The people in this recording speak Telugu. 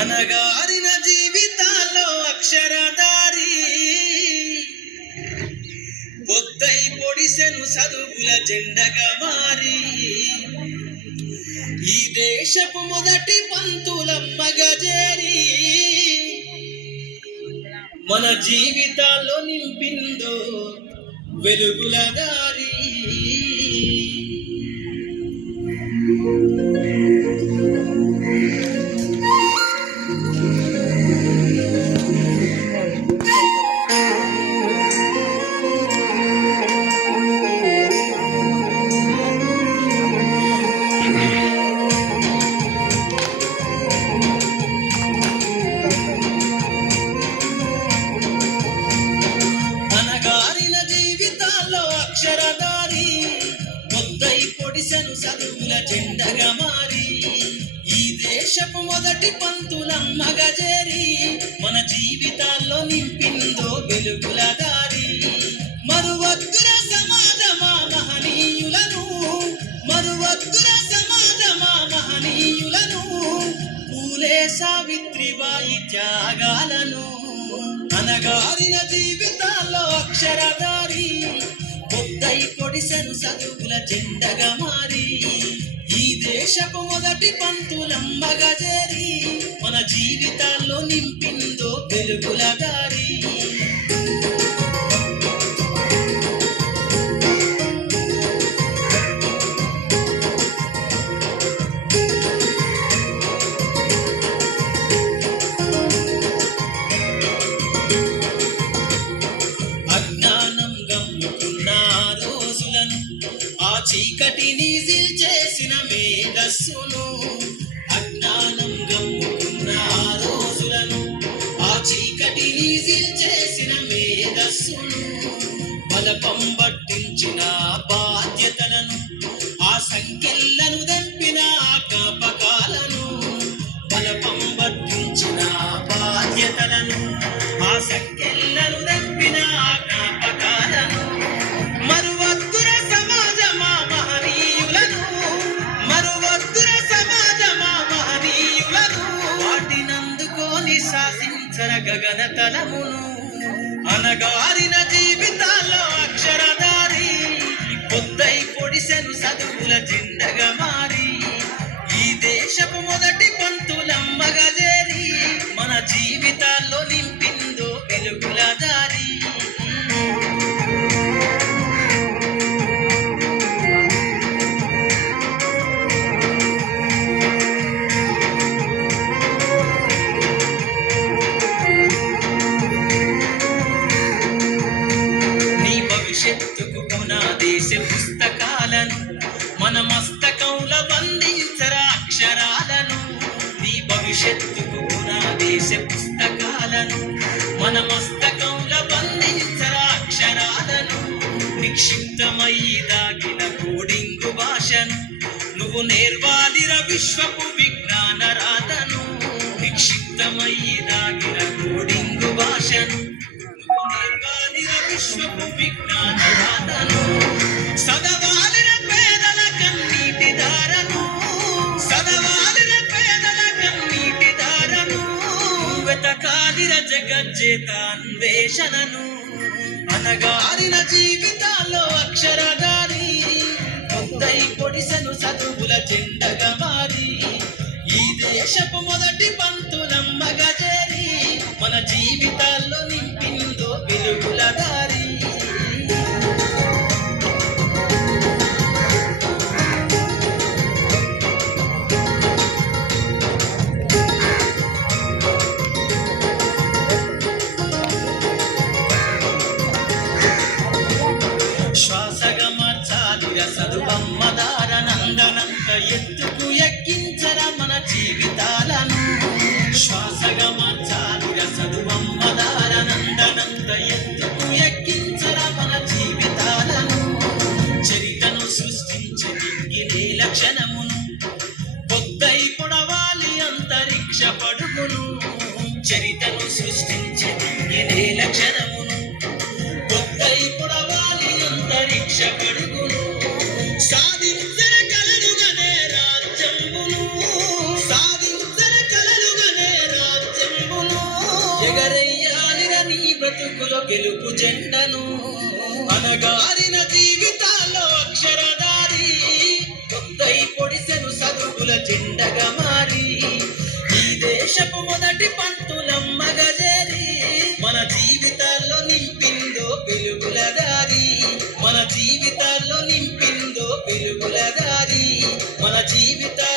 అనగారిన జీవితాల్లో అక్షరధారి పొద్దై పొడిసెను చదువుల జెండగా మారి ఈ దేశపు మొదటి పంతులమ్మగా చేరి మన జీవితాల్లో నింపిందో వెలుగుల దారి. అక్షరధారి పొద్దై పొడిసెను చదువుల జెండగా మారి ఈ దేశపు మొదటి పంతులమ్మగా చేరి మన జీవితాల్లో నింపిందో వెలుగుల దారి. మరువద్దుర సమాజమా మహనీయులను, మరువద్దుర సమాజమా మహనీయులను, పూలే సావిత్రిబాయి త్యాగాలను. అనగారిన జీవితాల్లో అక్షరధారి పొద్దై పొడిసెను చదువుల జెండగా మారి ఈ దేశపు మొదటి పంతులమ్మగా చేరి మన జీవితాల్లో నింపిందో వెలుగుల దారి. చీకటిని చేసిన మేధస్సును, అజ్ఞానం గమ్ముకున్న ఆ రోజులను, ఆ చీకటిని చేసిన మేధస్సును, బలపం పట్టించిన బాధ్యతలను, ఆ సంఖ్యలను దంపిన జ్ఞాపకాలను, బలపం పట్టించిన బాధ్యతలను, ఆ సంఖ్యలను దంపిన జ్ఞాపకాలను. శాసించర గగన తలమును అనగారిన జీవితాల్లో అక్షరధారి పొద్దై పొడిసెను చదువుల జెండగా మారి ఈ దేశపు మొదటి పంతులమ్మగా చేరి మన జీవితాల్లో నింపిందో వెలుగుల దారి. భవిష్యత్తుకు పునాదేశ పుస్తకాలను మన మస్తకంలో బంధించరా అక్షరాలను. నీ భవిష్యత్తుకు పునాదేశ పుస్తకాలను మన మస్తకంలో బంధించరా అక్షరాలను. నిక్షిప్తమై దాగిన కోడింగు భాషను నువ్వు నేర్వాలిర విశ్వపు విజ్ఞాన రాతను. నిక్షిప్తమై దాగిన కోడింగు భాషను విశ్వపు విజ్ఞాన రాతను. సదవాలిన పేదల కన్నీటి దారను, సదవాలిన పేదల కన్నీటి దారను, వెతకాలిర జగజ్జేత అన్వేషణను. అనగారిన జీవితాల్లో అక్షరధారి పొద్దై పొడిసెను చదువుల జెండగా మారి ఈ దేశపు మొదటి పంతులమ్మగా చేరి మన జీవితాల్లో నింపిందో వెలుగుల దారి. శ్వాసగా మార్చాలిర చదువమ్మ దారనందనంత ఎత్తుకు ఎక్కించర మన జీవితాలను. శ్వాసగా మార్చాలిర చదువమ్మ దారనందనంత ఎత్తుకు ఎక్కించర మన జీవితాలను. చరితను సృష్టించి దింగినే లక్షణమును పొద్దై పొడవాలి అంతరిక్ష పడుగును. చరితను సృష్టించి దింగినే లక్షణమును పొద్దై పొడవాలి అంతరిక్ష పడుగును. సాధించర కలలుగనే రాజ్యంబును, సాధించర కలలుగనే బ్రతుకులో గెలుపు జెండను అనగారిన జీవితాల్లో అక్షరదారి కొత్తై పొడిసెను చదువుల జెండగా మారి ఈ దేశపు మొదటి పంతులమ్మగా చేరి మన జీవితాల్లో నింపిందో వెలుగుల దారి మన జీవితాల్లో నింపిందో వెలుగుల దారి మన జీవితాల్లో